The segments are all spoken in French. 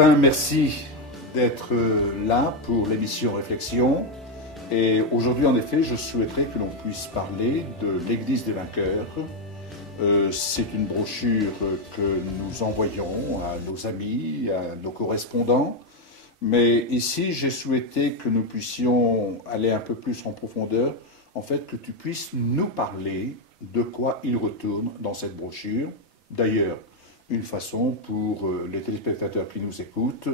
Martin, merci d'être là pour l'émission Réflexion. Et aujourd'hui, en effet, je souhaiterais que l'on puisse parler de l'Église des vainqueurs. C'est une brochure que nous envoyons à nos amis, à nos correspondants. Mais ici, j'ai souhaité que nous puissions aller un peu plus en profondeur, en fait, que tu puisses nous parler de quoi il retourne dans cette brochure. D'ailleurs, une façon pour les téléspectateurs qui nous écoutent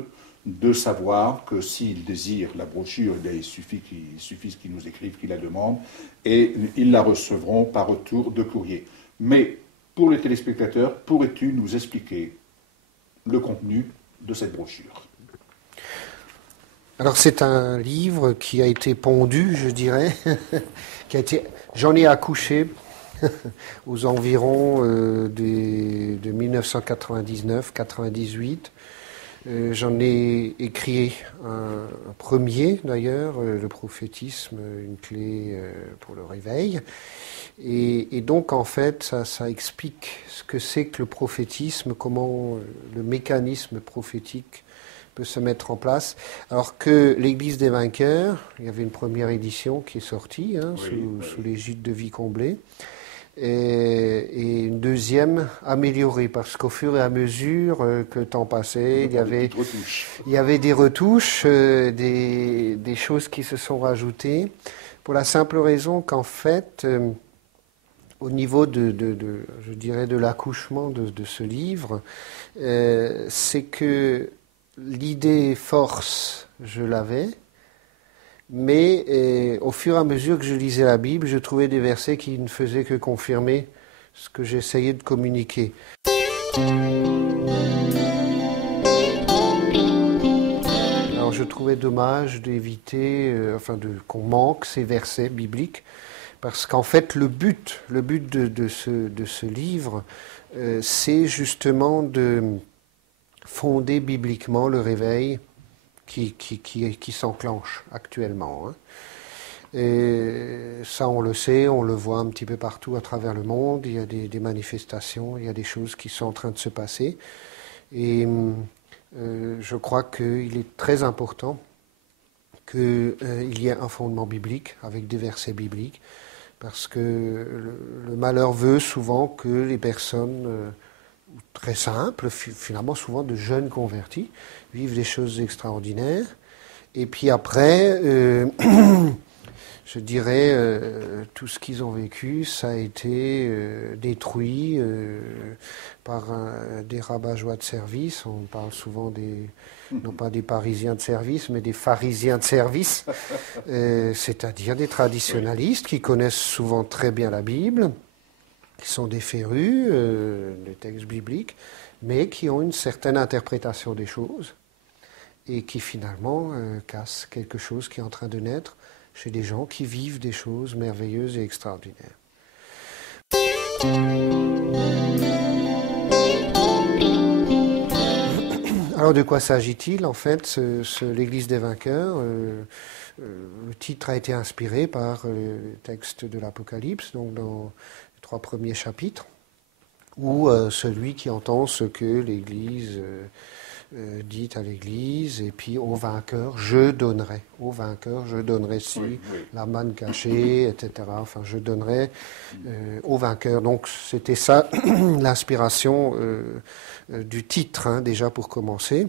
de savoir que s'ils désirent la brochure, il suffit qu'ils nous écrivent, qu'ils la demandent, et ils la recevront par retour de courrier. Mais pour les téléspectateurs, pourrais-tu nous expliquer le contenu de cette brochure ? Alors c'est un livre qui a été pondu, je dirais, j'en ai accouché aux environs de 1999-98. J'en ai écrit un premier d'ailleurs, le prophétisme, une clé pour le réveil. Et donc en fait ça explique ce que c'est que le prophétisme, comment le mécanisme prophétique peut se mettre en place. Alors que l'Église des vainqueurs, il y avait une première édition qui est sortie sous l'égide de Vie Comblée, et une deuxième améliorée, parce qu'au fur et à mesure que le temps passait, il y avait des retouches, des choses qui se sont rajoutées, pour la simple raison qu'en fait, au niveau je dirais de l'accouchement de ce livre, c'est que l'idée force, je l'avais, mais au fur et à mesure que je lisais la Bible, je trouvais des versets qui ne faisaient que confirmer ce que j'essayais de communiquer. Alors je trouvais dommage d'éviter, qu'on manque ces versets bibliques, parce qu'en fait le but de ce livre, c'est justement de fonder bibliquement le réveil qui s'enclenche actuellement. Et ça, on le sait, on le voit un petit peu partout à travers le monde. Il y a des manifestations, il y a des choses qui sont en train de se passer. Et je crois qu'il est très important qu'il y ait un fondement biblique avec des versets bibliques, parce que le malheur veut souvent que les personnes très simples, finalement souvent de jeunes convertis, vivent des choses extraordinaires. Et puis après, je dirais, tout ce qu'ils ont vécu, ça a été détruit par des rabat-joie de service. On parle souvent non pas des Parisiens de service, mais des pharisiens de service, c'est-à-dire des traditionalistes qui connaissent souvent très bien la Bible, qui sont des férus des textes bibliques, mais qui ont une certaine interprétation des choses et qui finalement cassent quelque chose qui est en train de naître chez des gens qui vivent des choses merveilleuses et extraordinaires. Alors de quoi s'agit-il en fait, l'Église des vainqueurs le titre a été inspiré par le texte de l'Apocalypse, donc dans 3 premiers chapitres, où celui qui entend ce que l'Église dit à l'Église, et puis au vainqueur, je donnerai la manne cachée, etc. Enfin, je donnerai au vainqueur. Donc c'était ça l'inspiration du titre, déjà pour commencer.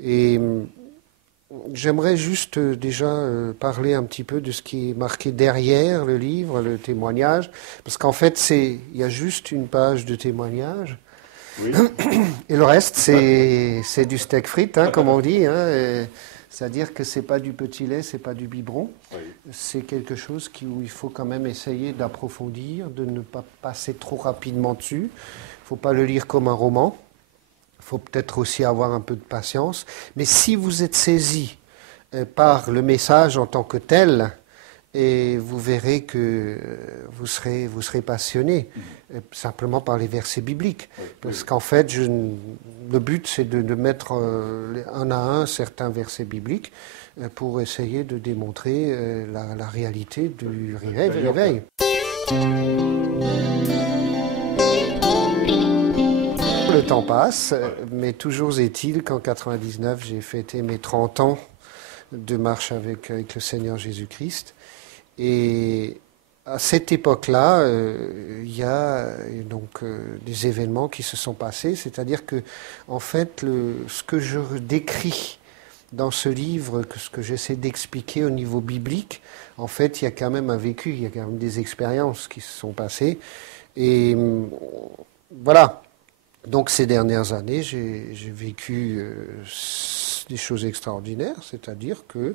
Et j'aimerais juste déjà parler un petit peu de ce qui est marqué derrière le livre, le témoignage, parce qu'en fait, il y a juste une page de témoignage, oui. Et le reste, c'est du steak frites, comme on dit, c'est-à-dire que c'est pas du petit lait, c'est pas du biberon, oui. C'est quelque chose où il faut quand même essayer d'approfondir, de ne pas passer trop rapidement dessus. Il faut pas le lire comme un roman. Il faut peut-être aussi avoir un peu de patience. Mais si vous êtes saisi par le message en tant que tel, et vous verrez que vous serez passionné simplement par les versets bibliques. Parce qu'en fait, le but, c'est de mettre un à un certains versets bibliques pour essayer de démontrer la réalité du réveil. Le temps passe, Ouais. mais toujours est-il qu'en 99, j'ai fêté mes 30 ans de marche avec le Seigneur Jésus-Christ. Et à cette époque-là, il y a donc des événements qui se sont passés, c'est-à-dire que, en fait, ce que je décris dans ce livre, ce que j'essaie d'expliquer au niveau biblique, en fait, il y a quand même un vécu, il y a quand même des expériences qui se sont passées. Et voilà. Donc ces dernières années, j'ai vécu des choses extraordinaires, c'est-à-dire que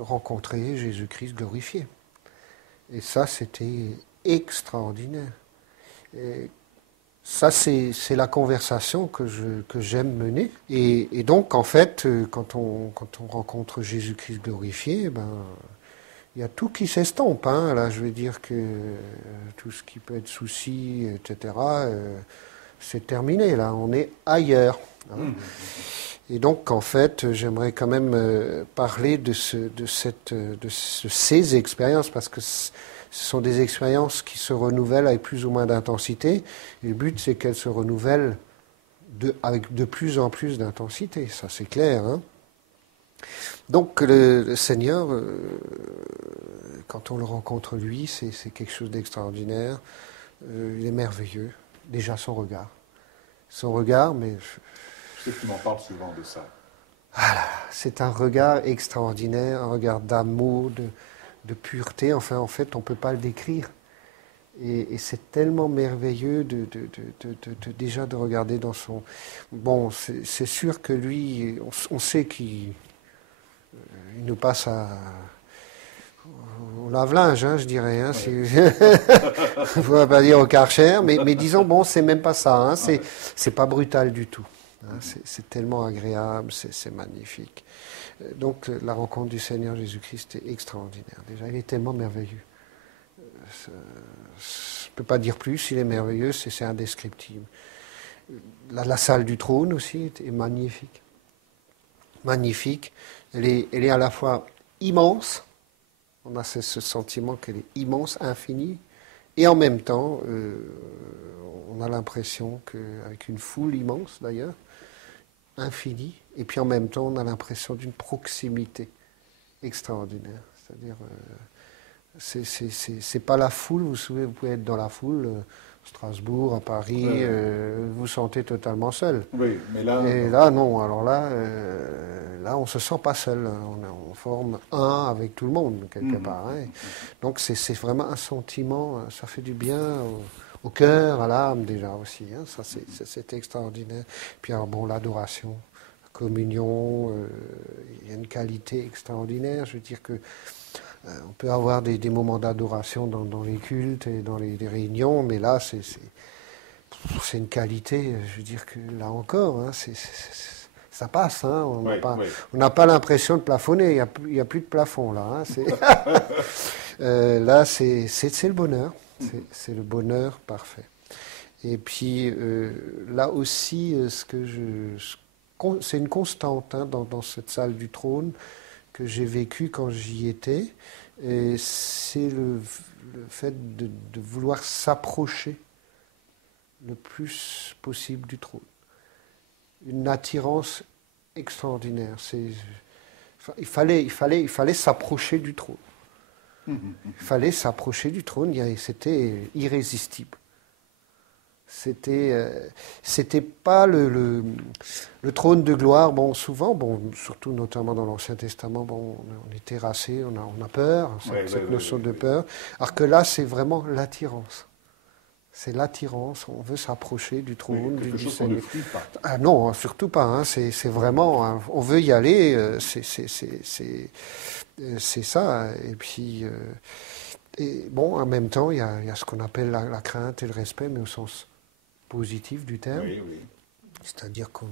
rencontrer Jésus-Christ glorifié. Et ça, c'était extraordinaire. Et ça, c'est la conversation que j'aime mener. Et donc, en fait, quand on rencontre Jésus-Christ glorifié, ben, il y a tout qui s'estompe. Hein. Là, je veux dire que tout ce qui peut être souci, etc., c'est terminé. Là, on est ailleurs. Hein. Et donc, en fait, j'aimerais quand même parler de ces expériences, parce que ce sont des expériences qui se renouvellent avec plus ou moins d'intensité. Et le but, c'est qu'elles se renouvellent avec de plus en plus d'intensité. Ça, c'est clair. Hein. Donc, le Seigneur, quand on le rencontre, lui, c'est quelque chose d'extraordinaire. Il est merveilleux. Déjà, son regard. Son regard, mais... Je sais que tu m'en parles souvent de ça. Voilà, c'est un regard extraordinaire, un regard d'amour, de pureté. Enfin, en fait, on ne peut pas le décrire. Et c'est tellement merveilleux déjà de regarder dans son... Bon, c'est sûr que lui, on sait qu'il nous passe au lave-linge, hein, je dirais. Hein, ouais. Il ne faudrait pas dire au Karcher, mais disons, bon, c'est même pas ça. Hein, c'est pas brutal du tout. Hein, c'est tellement agréable, c'est magnifique. Donc la rencontre du Seigneur Jésus-Christ est extraordinaire. Déjà, il est tellement merveilleux. Je ne peux pas dire plus, il est merveilleux, c'est indescriptible. La salle du trône aussi est magnifique. Magnifique. Elle est à la fois immense, on a ce sentiment qu'elle est immense, infinie, et en même temps, on a l'impression qu'avec une foule immense d'ailleurs, infinie, et puis en même temps, on a l'impression d'une proximité extraordinaire. C'est-à-dire, c'est pas la foule, vous savez, vous pouvez être dans la foule, Strasbourg, à Paris, vous sentez totalement seul. Oui, mais là... Et là, non. Alors là, on se sent pas seul. On forme un avec tout le monde, quelque part. Hein. Donc c'est vraiment un sentiment, ça fait du bien au cœur, à l'âme déjà aussi. Hein. Ça, c'est extraordinaire. Puis alors, bon, l'adoration, la communion, il y a une qualité extraordinaire. Je veux dire que on peut avoir des moments d'adoration dans les cultes et dans les réunions, mais là, c'est une qualité, je veux dire que là encore, hein, ça passe. Hein, on n'a pas l'impression de plafonner, il n'y a plus de plafond là. Hein, là, c'est le bonheur, c'est le bonheur parfait. Et puis là aussi, c'est une constante hein, dans cette salle du trône que j'ai vécu quand j'y étais, c'est le fait de vouloir s'approcher le plus possible du trône. Une attirance extraordinaire. Il fallait s'approcher du trône. Il fallait s'approcher du trône, c'était irrésistible. C'était pas le trône de gloire. Bon, souvent, surtout notamment dans l'Ancien Testament, on est terrassé, on a peur, cette notion de peur. Alors que là, c'est vraiment l'attirance. C'est l'attirance. On veut s'approcher du trône, quelque du chose Seigneur. qu'on ne fuit pas. Ah non, surtout pas. Hein, c'est vraiment. Hein, on veut y aller. C'est ça. Et puis, en même temps, il y a ce qu'on appelle la crainte et le respect, mais au sens positif du terme. Oui, oui. C'est-à-dire qu'on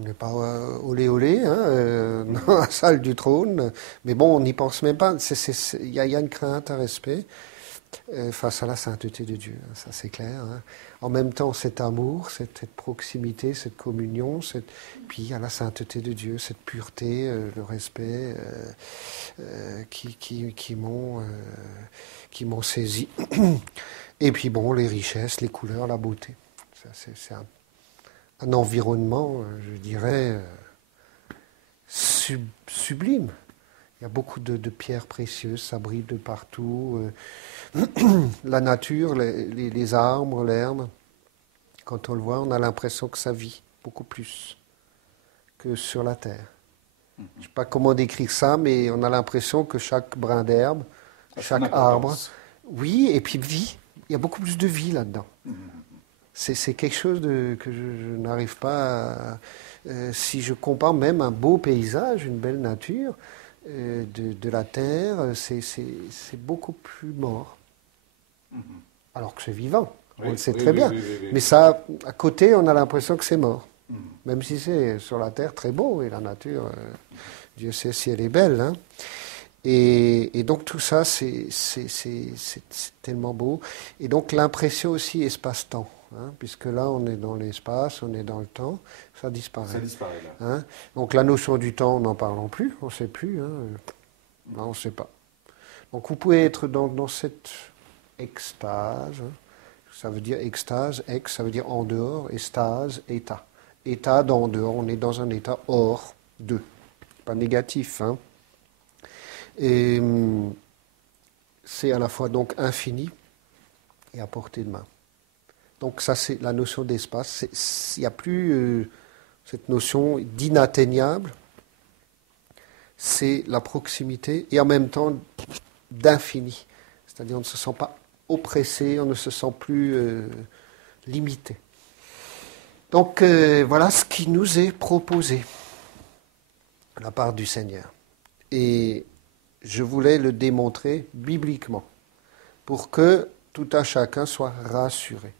n'est pas olé olé hein, dans la salle du trône. Mais bon, on n'y pense même pas. Il y a une crainte, un respect face à la sainteté de Dieu. Ça, c'est clair. Hein. En même temps, cet amour, cette proximité, cette communion, puis il y a la sainteté de Dieu, cette pureté, le respect qui m'ont saisi. Et puis bon, les richesses, les couleurs, la beauté. C'est un environnement, je dirais, sublime. Il y a beaucoup de pierres précieuses, ça brille de partout. La nature, les arbres, l'herbe, quand on le voit, on a l'impression que ça vit beaucoup plus que sur la terre. Je ne sais pas comment décrire ça, mais on a l'impression que chaque brin d'herbe, chaque arbre, oui, et puis vie. Il y a beaucoup plus de vie là-dedans. C'est quelque chose que je n'arrive pas à... si je compare même un beau paysage, une belle nature de la terre, c'est beaucoup plus mort. Alors que c'est vivant, on le sait très bien. Oui. Mais ça, à côté, on a l'impression que c'est mort. Même si c'est sur la terre très beau, et la nature, Dieu sait si elle est belle. Hein. Et donc tout ça, c'est tellement beau. Et donc l'impression aussi espace-temps, hein, puisque là on est dans l'espace, on est dans le temps, ça disparaît. Ça disparaît là. Hein. Donc la notion du temps, n'en parlons plus, on ne sait plus. Hein. Là, on ne sait pas. Donc vous pouvez être dans cette extase, hein. Ça veut dire extase, ex, ça veut dire en dehors, et stase, état. État d'en dehors, on est dans un état hors de, pas négatif. Hein. Et c'est à la fois donc infini et à portée de main. Donc ça c'est la notion d'espace. Il n'y a plus cette notion d'inatteignable. C'est la proximité et en même temps d'infini. C'est-à-dire on ne se sent pas oppressé, on ne se sent plus limité. Donc voilà ce qui nous est proposé de la part du Seigneur. Et je voulais le démontrer bibliquement pour que tout un chacun soit rassuré.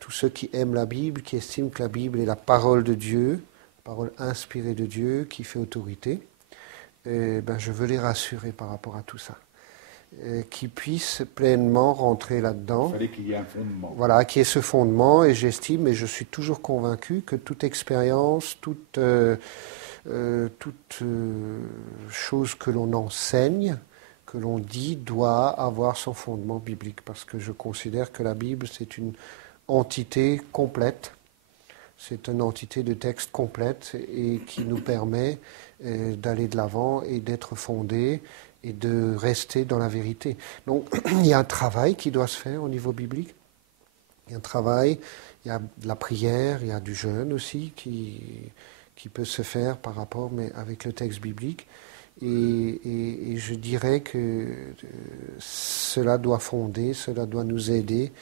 Tous ceux qui aiment la Bible, qui estiment que la Bible est la parole de Dieu, la parole inspirée de Dieu, qui fait autorité, je veux les rassurer par rapport à tout ça. Qui puissent pleinement rentrer là-dedans. Il fallait qu'il y ait un fondement. Voilà, qu'il y ait ce fondement, et j'estime, et je suis toujours convaincu, que toute expérience, toute chose que l'on enseigne, que l'on dit, doit avoir son fondement biblique, parce que je considère que la Bible, c'est une entité complète, c'est une entité de texte complète, et qui nous permet d'aller de l'avant et d'être fondée, et de rester dans la vérité. Donc, il y a un travail qui doit se faire au niveau biblique. Il y a un travail, il y a de la prière, il y a du jeûne aussi qui peut se faire par rapport, mais avec le texte biblique. Et je dirais que cela doit fonder, cela doit nous aider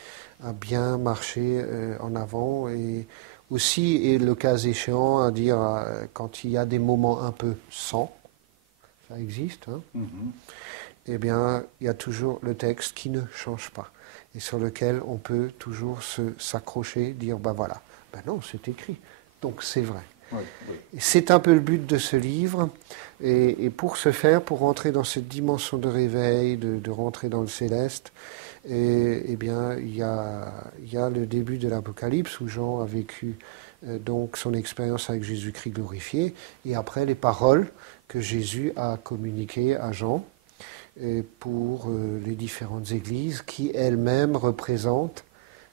à bien marcher en avant. Et aussi, et le cas échéant, à dire quand il y a des moments un peu sans, ça existe, hein. Eh bien, il y a toujours le texte qui ne change pas et sur lequel on peut toujours s'accrocher, dire, voilà, non, c'est écrit, donc c'est vrai. Oui. Et c'est un peu le but de ce livre, et pour ce faire, pour rentrer dans cette dimension de réveil, de rentrer dans le céleste, eh bien, il y a le début de l'Apocalypse où Jean a vécu donc son expérience avec Jésus-Christ glorifié, et après les paroles que Jésus a communiquées à Jean pour les différentes églises qui elles-mêmes représentent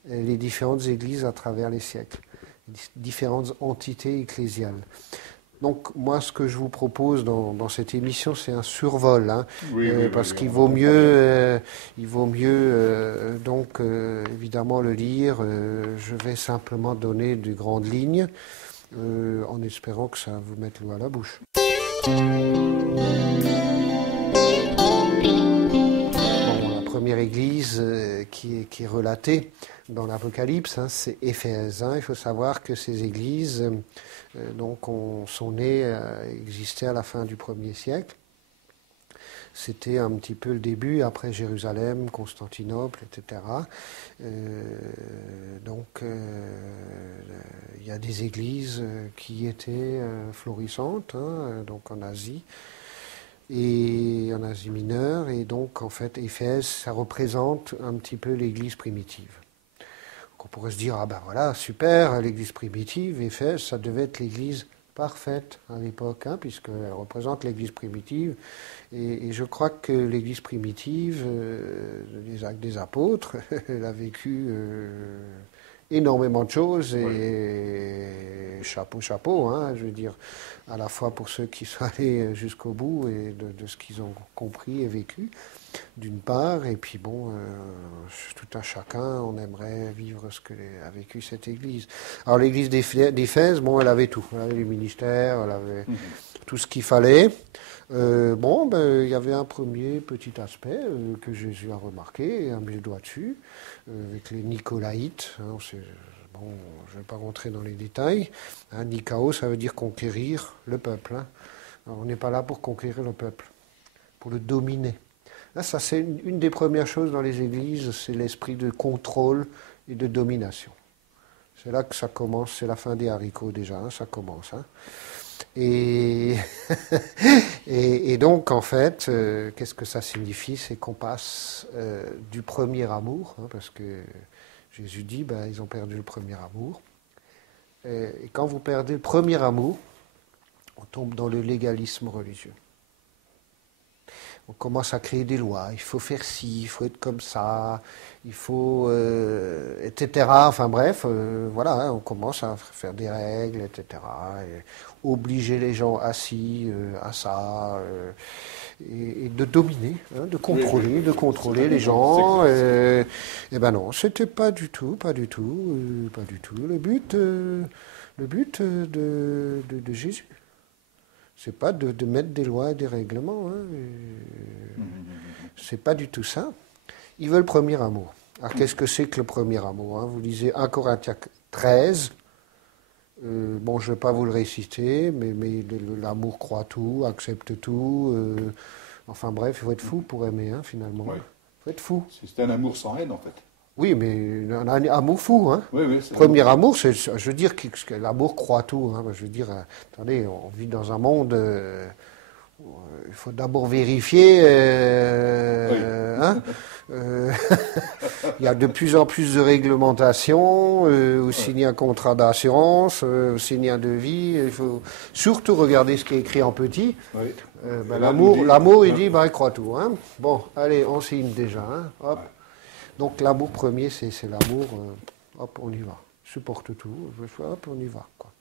les différentes églises à travers les siècles, différentes entités ecclésiales. Donc moi, ce que je vous propose dans cette émission, c'est un survol, hein, parce qu'il vaut mieux, donc évidemment le lire. Je vais simplement donner de grandes lignes, en espérant que ça vous mette l'eau à la bouche. La première église qui est relatée dans l'Apocalypse, hein, c'est Éphèse. Hein. Il faut savoir que ces églises sont nées, existaient à la fin du 1er siècle. C'était un petit peu le début, après Jérusalem, Constantinople, etc. Il y a des églises qui étaient florissantes, hein, donc en Asie, et en Asie mineure, et donc en fait Éphèse, ça représente un petit peu l'église primitive. Donc on pourrait se dire, voilà, super, l'église primitive, Éphèse, ça devait être l'église parfaite à l'époque, hein, puisqu'elle représente l'église primitive, et je crois que l'église primitive, les actes des apôtres, elle a vécu énormément de choses et chapeau, hein, je veux dire, à la fois pour ceux qui sont allés jusqu'au bout et de ce qu'ils ont compris et vécu, d'une part, et puis bon, tout un chacun, on aimerait vivre ce que a vécu cette Église. Alors l'Église d'Éphèse, bon, elle avait tout, elle avait les ministères, elle avait tout ce qu'il fallait. Il y avait un premier petit aspect que Jésus a remarqué et a mis le doigt dessus, avec les Nicolaïtes. Hein, je ne vais pas rentrer dans les détails. Hein, Nikao, ça veut dire conquérir le peuple. Hein. Alors, on n'est pas là pour conquérir le peuple, pour le dominer. Là, ça, c'est une des premières choses dans les églises, c'est l'esprit de contrôle et de domination. C'est là que ça commence, c'est la fin des haricots déjà, hein, ça commence. Hein. Et donc, en fait, qu'est-ce que ça signifie? C'est qu'on passe du premier amour, hein, parce que Jésus dit, ils ont perdu le premier amour. Et quand vous perdez le premier amour, on tombe dans le légalisme religieux. On commence à créer des lois, il faut faire ci, il faut être comme ça, il faut, etc. Enfin bref, voilà, hein, on commence à faire des règles, etc. Et obliger les gens assis à ça, et de dominer, hein, de contrôler les gens. Et ben non, c'était pas du tout. Le but de Jésus. C'est pas de mettre des lois et des règlements. Hein, c'est pas du tout ça. Il veut le premier amour. Alors qu'est-ce que c'est que le premier amour, hein? Vous lisez 1 Corinthiens 13. Je ne vais pas vous le réciter, mais l'amour croit tout, accepte tout. Enfin bref, il faut être fou pour aimer, hein, finalement. Il faut être fou. C'est un amour sans haine, en fait. Oui, mais un amour fou. Hein. Oui, premier amour, je veux dire que l'amour croit tout. Hein. Je veux dire, attendez, on vit dans un monde où il faut d'abord vérifier. Hein, il y a de plus en plus de réglementations, ou signer un contrat d'assurance, ou signer un devis. Il faut surtout regarder ce qui est écrit en petit. Oui. L'amour, il dit, il croit tout. Hein. Bon, allez, on signe déjà. Hein. Hop. Ouais. Donc l'amour premier, c'est l'amour, hop, on y va. Supporte tout, hop, on y va. Quoi.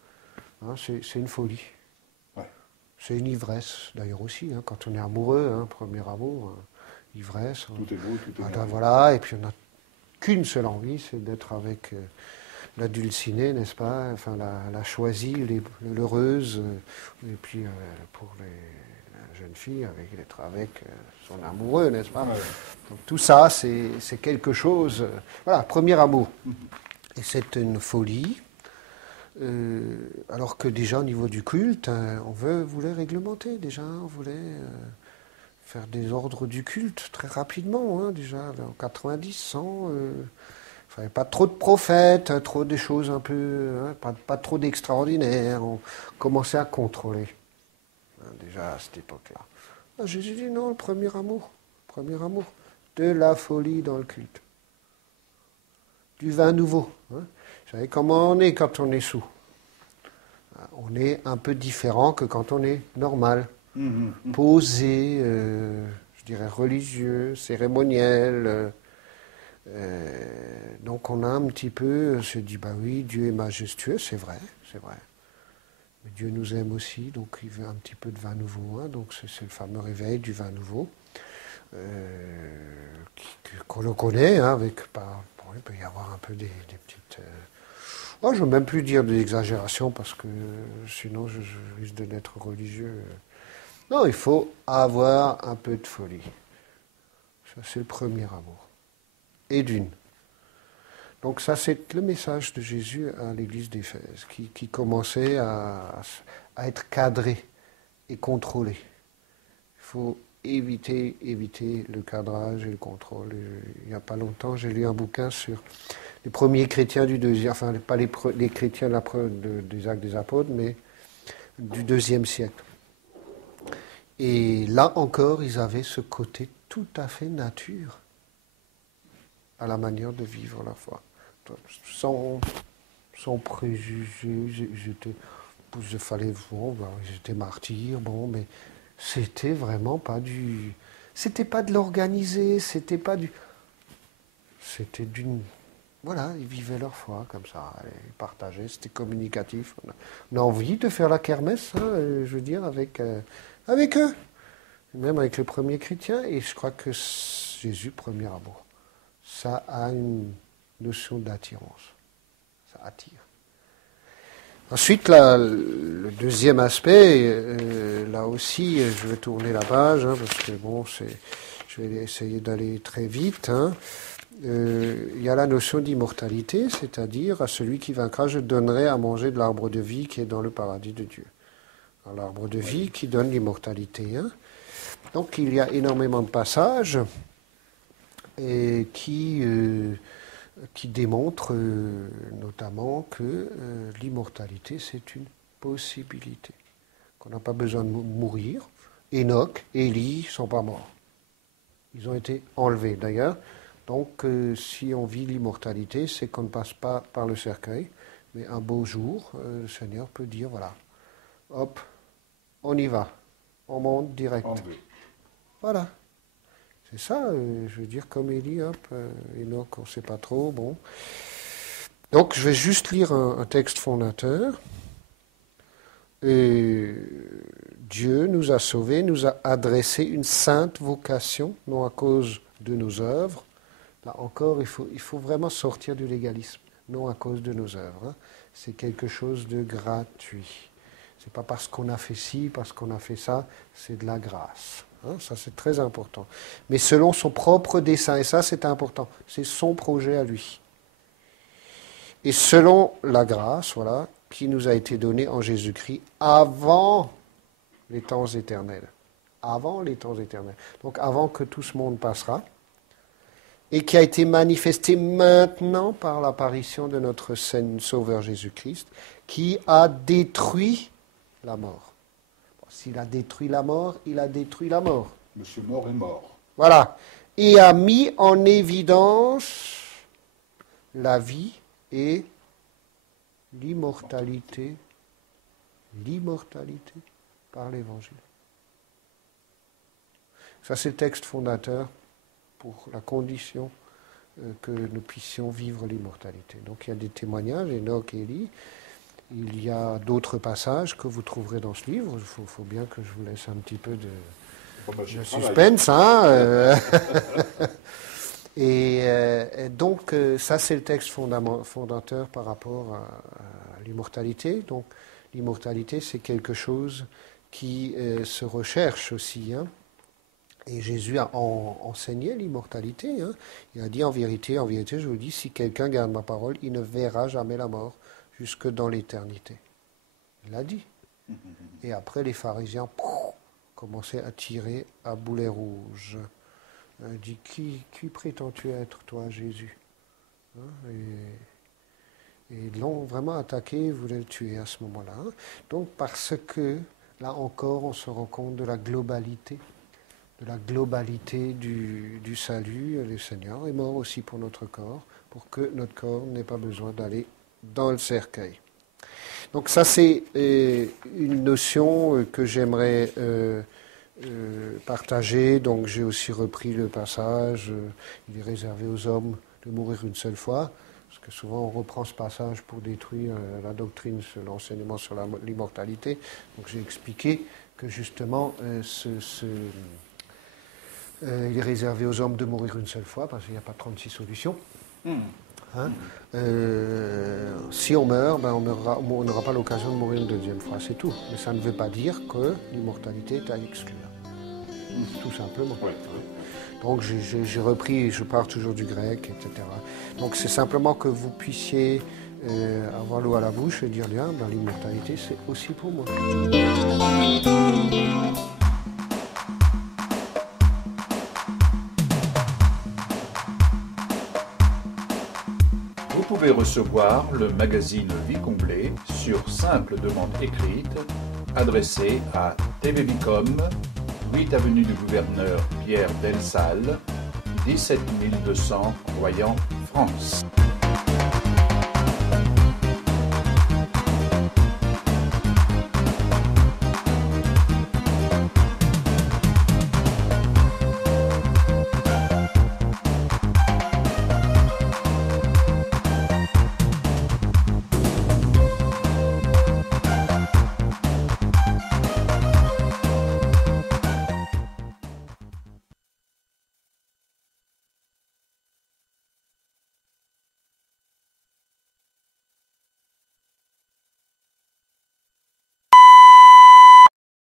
Hein, c'est une folie. Ouais. C'est une ivresse, d'ailleurs aussi, hein, quand on est amoureux, hein, premier amour, ivresse. Tout est beau, tout est beau. Voilà, et puis on n'a qu'une seule envie, c'est d'être avec la dulcinée, n'est-ce pas? Enfin, la choisie, l'heureuse, et puis pour les jeunes filles, d'être avec son amoureux, n'est-ce pas? Ouais. Donc tout ça, c'est quelque chose. Voilà, premier amour. Et c'est une folie. Alors que déjà au niveau du culte, on voulait réglementer déjà, on voulait faire des ordres du culte très rapidement, hein, déjà en 90, 100. Il ne fallait pas trop de prophètes, trop des choses un peu, hein, pas trop d'extraordinaire. On commençait à contrôler, hein, déjà à cette époque-là. Jésus dit non, le premier amour, de la folie dans le culte, du vin nouveau. Hein. Vous savez comment on est quand on est sous? On est un peu différent que quand on est normal, posé, je dirais religieux, cérémoniel. Donc on a un petit peu se dit, oui, Dieu est majestueux, c'est vrai. Mais Dieu nous aime aussi, donc il veut un petit peu de vin nouveau. Hein, donc c'est le fameux réveil du vin nouveau, qu'on le connaît, hein, avec, il peut y avoir un peu des petites... je ne veux même plus dire des exagérations, parce que sinon je risque de n'être religieux. Non, il faut avoir un peu de folie. Ça, c'est le premier amour. Et d'une. Donc ça, c'est le message de Jésus à l'église d'Éphèse, qui commençait à être cadré et contrôlé. Il faut éviter le cadrage et le contrôle. Il n'y a pas longtemps, j'ai lu un bouquin sur les premiers chrétiens du deuxième, enfin pas les chrétiens des Actes des Apôtres, mais du IIe siècle. Et là encore, ils avaient ce côté tout à fait nature à la manière de vivre la foi. Sans préjugés, j'étais martyr, mais c'était vraiment pas c'était pas de l'organiser, c'était d'une Voilà, ils vivaient leur foi comme ça, ils partageaient, c'était communicatif. On a envie de faire la kermesse, hein, je veux dire, avec eux, même avec les premiers chrétiens, et je crois que Jésus, premier amour, ça a une notion d'attirance, ça attire. Ensuite, là, le deuxième aspect, là aussi, je vais tourner la page, hein, parce que bon, je vais essayer d'aller très vite. Hein. Il y a la notion d'immortalité, c'est-à-dire à celui qui vaincra, je donnerai à manger de l'arbre de vie qui est dans le paradis de Dieu. Alors, l'arbre de vie qui donne l'immortalité. Hein. Donc, il y a énormément de passages et qui démontrent notamment que l'immortalité, c'est une possibilité, qu'on n'a pas besoin de mourir. Enoch, Élie ne sont pas morts. Ils ont été enlevés d'ailleurs. Donc, si on vit l'immortalité, c'est qu'on ne passe pas par le cercueil, mais un beau jour, le Seigneur peut dire, voilà, hop, on y va, on monte direct. Voilà. C'est ça, je veux dire, comme Élie, hop, Enoch, on ne sait pas trop, bon. Donc, je vais juste lire un texte fondateur. Et Dieu nous a sauvés, nous a adressé une sainte vocation, non à cause de nos œuvres. Là encore, il faut vraiment sortir du légalisme, non à cause de nos œuvres. Hein. C'est quelque chose de gratuit. Ce n'est pas parce qu'on a fait ci, parce qu'on a fait ça, c'est de la grâce. Hein. Ça, c'est très important. Mais selon son propre dessein, et ça, c'est important, c'est son projet à lui. Et selon la grâce, voilà, qui nous a été donnée en Jésus-Christ avant les temps éternels. Avant les temps éternels. Donc, avant que tout ce monde passera. Et qui a été manifesté maintenant par l'apparition de notre Sauveur Jésus-Christ, qui a détruit la mort. Bon, s'il a détruit la mort, il a détruit la mort. Monsieur mort est mort. Voilà. Et a mis en évidence la vie et l'immortalité par l'Évangile. Ça, c'est le texte fondateur pour la condition que nous puissions vivre l'immortalité. Donc il y a des témoignages, Enoch et Élie. Il y a d'autres passages que vous trouverez dans ce livre. Il faut bien que je vous laisse un petit peu de suspense. Hein, et donc ça, c'est le texte fondateur par rapport à l'immortalité. Donc l'immortalité, c'est quelque chose qui se recherche aussi, hein. Et Jésus a enseigné l'immortalité. Hein. Il a dit en vérité, je vous dis, si quelqu'un garde ma parole, il ne verra jamais la mort jusque dans l'éternité. Il l'a dit. Et après, les pharisiens commençaient à tirer à boulet rouge. Il dit, qui prétends-tu être, toi, Jésus? Hein, et ils l'ont vraiment attaqué, ils voulaient le tuer à ce moment-là. Hein. Donc, parce que, là encore, on se rend compte de la globalité du salut. Le Seigneur est mort aussi pour notre corps, pour que notre corps n'ait pas besoin d'aller dans le cercueil. Donc ça, c'est une notion que j'aimerais partager. Donc j'ai aussi repris le passage, il est réservé aux hommes de mourir une seule fois, parce que souvent on reprend ce passage pour détruire la doctrine, l'enseignement sur l'immortalité. Donc j'ai expliqué que justement il est réservé aux hommes de mourir une seule fois, parce qu'il n'y a pas 36 solutions. Hein? Si on meurt, on n'aura pas l'occasion de mourir une deuxième fois, c'est tout. Mais ça ne veut pas dire que l'immortalité est à exclure. Tout simplement. Ouais. Donc j'ai repris, je pars toujours du grec, etc. Donc c'est simplement que vous puissiez avoir l'eau à la bouche et dire, bien, l'immortalité, c'est aussi pour moi. Vous pouvez recevoir le magazine Vie comblée sur simple demande écrite, adressée à TV Vicom, 8 avenue du Gouverneur Pierre Delsalle, 17 200 Royan, France.